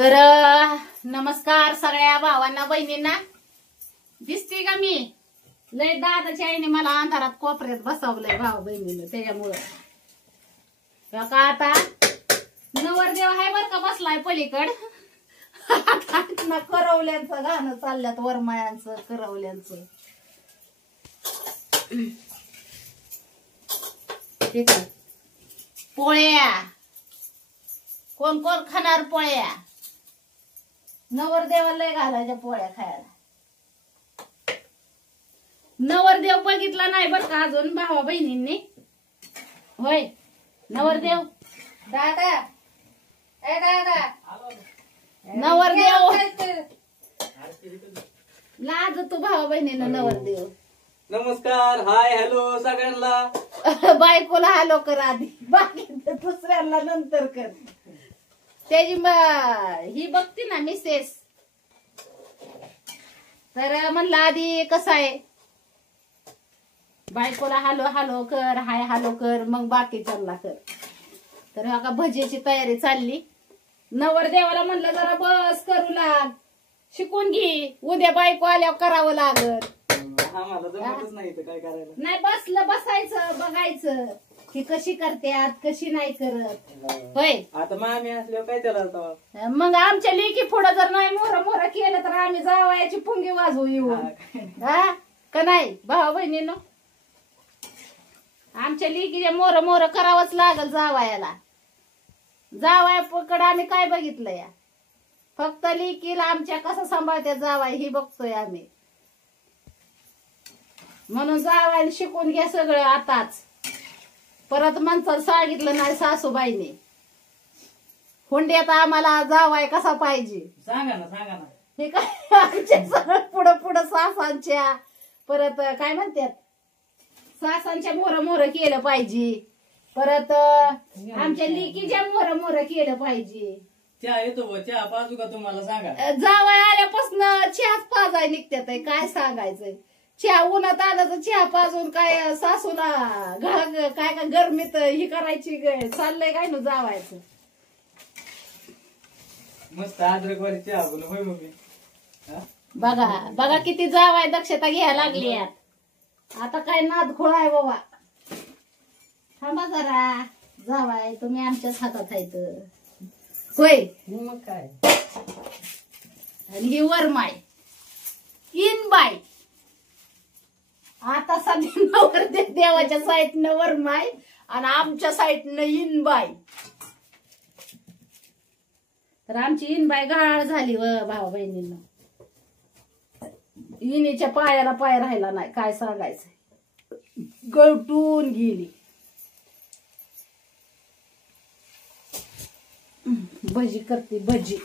तर नमस्कार सगळ्या भावांना बहिणींना. दिसते का मी? लय दादाच्या आईने मला अंधारात कोपऱ्यात बसवलंय भाऊ बहिणीनं, त्याच्यामुळं का आता नवरदेव आहे बर का बसलाय पलीकड. ना करवल्यांचं गाणं चालल्यात, वरमायांचं करवल्यांचं. ठीक आहे. पोळ्या कोण कोण खाणार? पोळ्या नवरदेवाला लय घालायच्या पोळ्या खायला. नवरदेव बघितला नाही बर का अजून भावा बहिणींनी. होय नवरदेव दादा ए दादा नवरदेव लाज तू भावा बहिणीनं नवरदेव. नमस्कार, हाय, हॅलो सगळ्यांना. बायकोला हॅलो कर आधी, बाकी दुसऱ्यांना नंतर कर. त्याची ही बघती ना मिसेस, तर म्हणलं आधी कसं आहे बायकोला हॅलो हॅलो कर, हाय हॅलो कर, मग बाकीच्यांना कर. तर का भजीची तयारी चालली. नवरदेवाला म्हणलं जरा बस करू लाग, शिकून घे, उद्या बायको आल्यावर करावं लागत. आम्हाला जमतच नाही तर काय करायला. नाही बसलं बसायचं, बघायचं की कशी करतात कशी नाही करत. होय आता मामी असल्यावर काय त्याला मग आमच्या लेकी पुढं जर नाही मोर मोर केलं तर आम्ही जावयाची पुंगी वाजवू येऊ. हा का नाही भाऊ बहिणीनो? आमच्या लेकीच्या मोर मोर करावंच लागल जावयाला. जावयाकडे आम्ही काय बघितलं या? फक्त लेकीला आमच्या कसं सांभाळते जावाय ही बघतोय आम्ही. म्हणून जावायला शिकून घ्या सगळं आताच. परत माणसाला सांगितलं नाही सासूबाईने हुंड्यात आम्हाला जावाय कसा पाहिजे. सांगा ना सांगा ना. हे काय आमच्या सगळं पुढं पुढं सासांच्या परत काय म्हणतात सासांच्या मोर मोर केलं पाहिजे. परत आमच्या लेकीच्या मोर मोर केलं पाहिजे. चहा येतो बा, चहा पाजू का तुम्हाला? सांगा. जावाय आल्यापासून चहाच पाजाय निघत्यात, काय सांगायचंय. चहा उन्हात आलं तर चहा पाजून काय सासूला काय का गरमीत ही करायची चाललंय काय न जावायचं. मस्त अद्रकवाली चहा बोल. होय मम्मी. बघा बघा किती जावाय दक्षता घ्यायला लागली यात. आता काय नाद खोळ आहे बाबा. थांबा जरा जावाय, तुम्ही आमच्याच हातात आहेत. होय मग काय. आणि ही वरमाय इनबाई. आता सध्या नवरदेव देवाच्या साईडनं वरमाय आणि आमच्या साईडनं इनबाई. तर आमची इनबाई गाळ झाली व भाऊ बहिणींना. इनीच्या पायाला पाय राहिला नाही, काय सांगायचं. गळटून गेली. भजी करते भजी.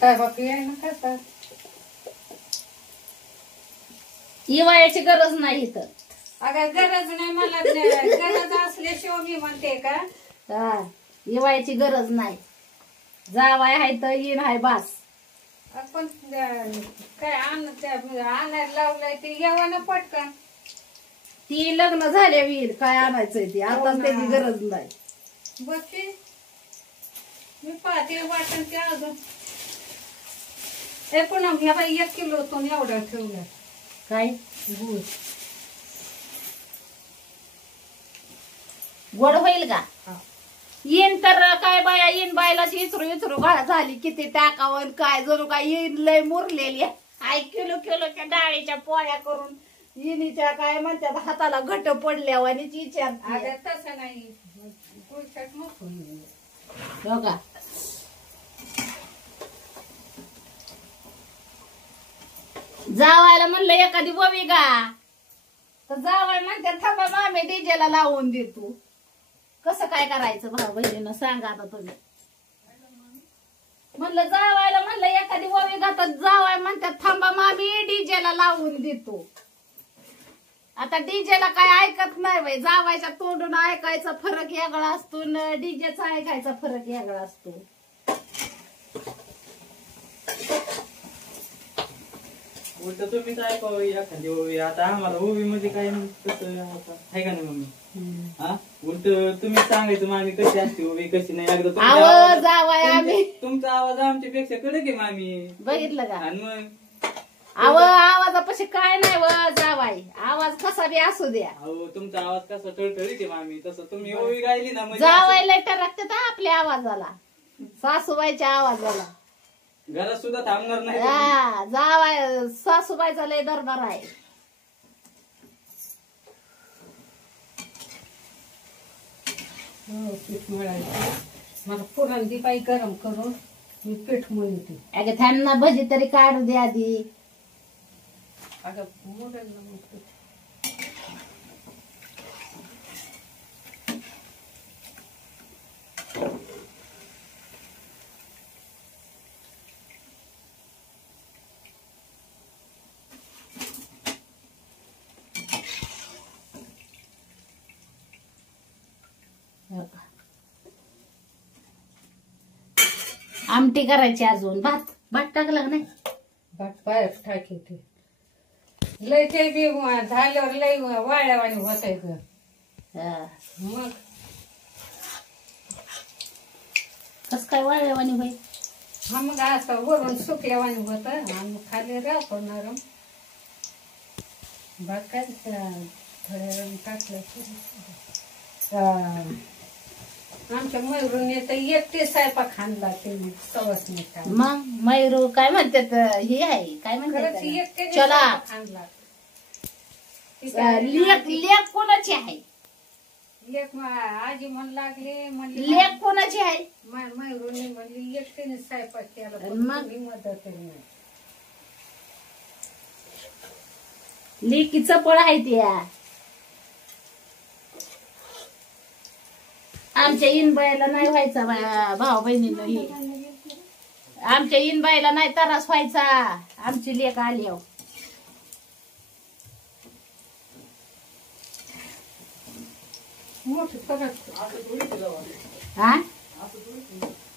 काय बाकी आहे ना खाता. इवायची गरज नाही इथं. अगं गरज नाही मला. गरज असल्याशिवाय मी म्हणते का. हा इवायची गरज नाही. जावाय हाय तर येईन हाय बास. आपण काय आणायला लावलंय ते यावं ना पटकन. ती लग्न झाल्या वीर काय आणायचंय ती आता त्याची गरज नाही. बघ ते मी पाहते वाटण ते अजून. पुन्हा घ्या बाई 1 किलो तो एवढा ठेवला. काय गुळ गोड होईल का? येईन तर काय बाया येईन बायला इचरू इचरू झाली किती टाकावं काय जणू काय येईन लय मुरलेली. आय किलो किलोच्या डाळीच्या पोळ्या करून येणीच्या काय म्हणतात हाताला घट पडल्यावर आणि विचार. अगं तसं नाही. गुळचाट नको. हो का? जावायला म्हणलं एखादी बवी गा तर जावाय म्हणतात थांबा मामे डीजेला लावून देतो. कसं काय करायचं भाऊ बहिणीनं सांगा आता तुम्ही. म्हणलं जावायला म्हणलं एखादी बवी घातात जावाय म्हणतात थांबा मामी डीजेला लावून देतो. आता डीजेला काय ऐकत नाही बाई. जावायच्या तोंडून ऐकायचा फरक वेगळा असतो न डीजेचा ऐकायचा फरक वेगळा असतो. उलट तुम्हीच ऐकावं एखादी ओवी. आता आम्हाला ओवी मध्ये काय कसं आता आहे का नाही मम्मी? हा उलट तुम्ही सांगायचं मामी कशी असते ओवी कशी नाही. एकदा आवाज जावाय आम्ही तुमचा आवाज आमच्यापेक्षा कडक आहे मामी. बघितलं का? आणि मग आवाजापाशी काय नाही व जावाय. आवाज कसा बी असू द्या. अहो तुमचा आवाज कसा टळटळीत आहे मामी. तसं तुम्ही ओवी गायली ना म्हणजे जावाय लय टरकतात आपल्या आवाजाला, सासूबाईच्या आवाजाला. घरात सुद्धा थांबणार नाही. हा जावाय सासूबाईचा लय दरबार आहे. हो पीठ मळायचं. मला पुरण दी बाई गरम करून मी पीठ मळते. अगं त्यांना भजी तरी काढू दे आधी. अगं मोडेल ना मग पीठ. आमटी करायची अजून. भात भात टाकला का नाही? भात बाहेर टाकी ते लय ते बी झाल्यावर लय वाळल्यावानी होत आहे ग. हा. मग कस काय वाळल्यावानी होईल? हा मग असं वरून सुकल्यावानी होत आणि खाली राहतो नरम. भात काय थोड्या वेळ टाकलं आमच्या मयुरूने तर एकटे स्वयंपाक खाणला ते सवस नाही काय. मग मयूर काय म्हणतात हे आहे काय खरंच म्हणतात एकटे चला खाणला. लेख लेख कोणाची आहे? लेख आजी म्हण लागले म्हणली लेख कोणाची आहे? मयुरूने म्हणली एकटीने स्वयंपाक केला पण मग? कोणी मदत नाही. लेकीचं पळ आहे त्या. आमच्या इनबाईला नाही व्हायचा भाऊ बहिणीनं हे. आमच्या इनबाईला नाही त्रास व्हायचा आमची लेक आली हो. मोठी परत हा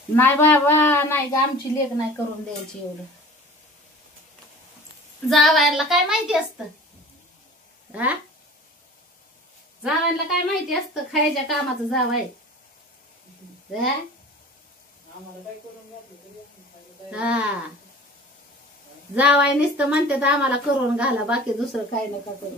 नाही बाबा नाही ग आमची लेक नाही करून द्यायची एवढं. जावायला काय माहिती असत? हा जावायला काय माहिती असतं खायच्या कामाचं जावाय. हा जावाय नुसतं म्हणतात आम्हाला करून घाला बाकी दुसरं काय नका करू.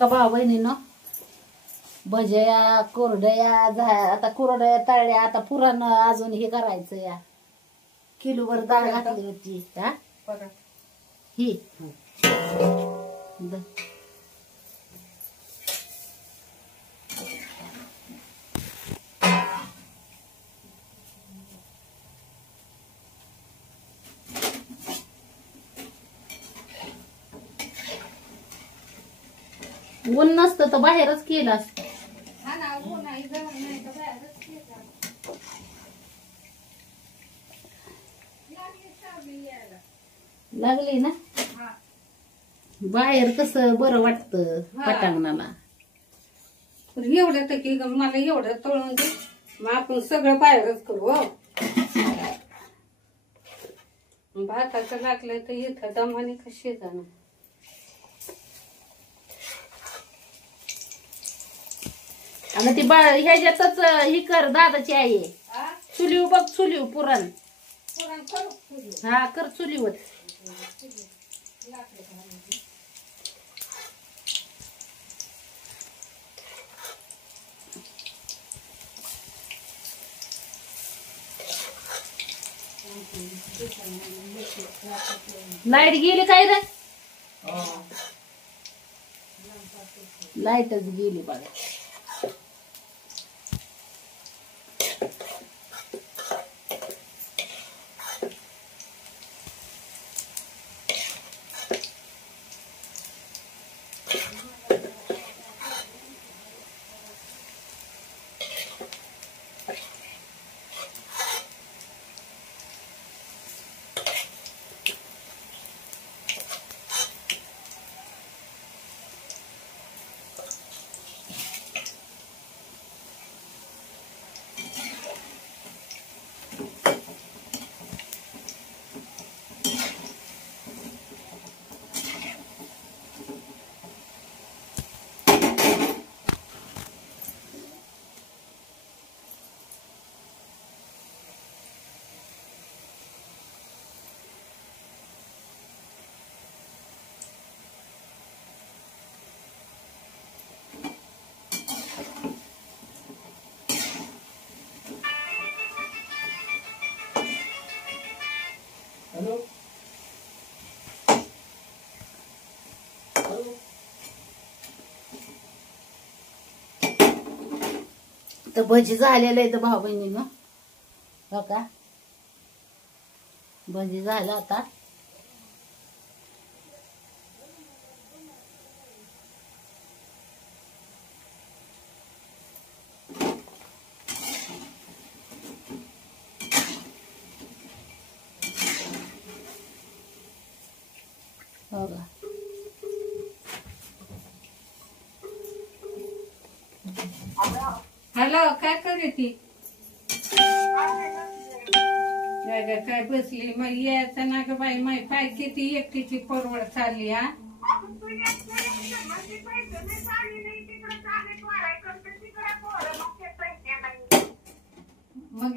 का भाऊ बहिणीनं भजया कोरडया आता कोरड्या तळल्या. आता पुरण अजून हे करायचं या किलोभर डाळ घातली होती. हा परत ही ऊन नसतं तर बाहेरच केलं असतं. हा ना ऊन आहे जवळ नाही तर बाहेरच केला. लागली सावली यायला. लागली ना हा बाहेर कसं बरं वाटतं हा. पटांगणाला. पण एवढं तर की ग मला एवढं तळून दे मग आपण सगळं बाहेरच करू. हो भाताचं लागलं तर इथं दमाने कशी जाणं. आणि ती ह्याच्यातच ही कर दादाची आई आहे. चुलीव बघ चुलीव पुरण. पुरण करू पुरी. हा कर चुलीवर. लाईट गेली काय रे? लाईटच गेली बघा. Hello hello. तर भजी झालेलं आहे तर भाऊ बहिणीनं हो का भजी झालं आता हो का हॅलो काय करे ती काय बसली मग यायचं ना ग बाई माय काय किती एकटीची परवड चालली हा मग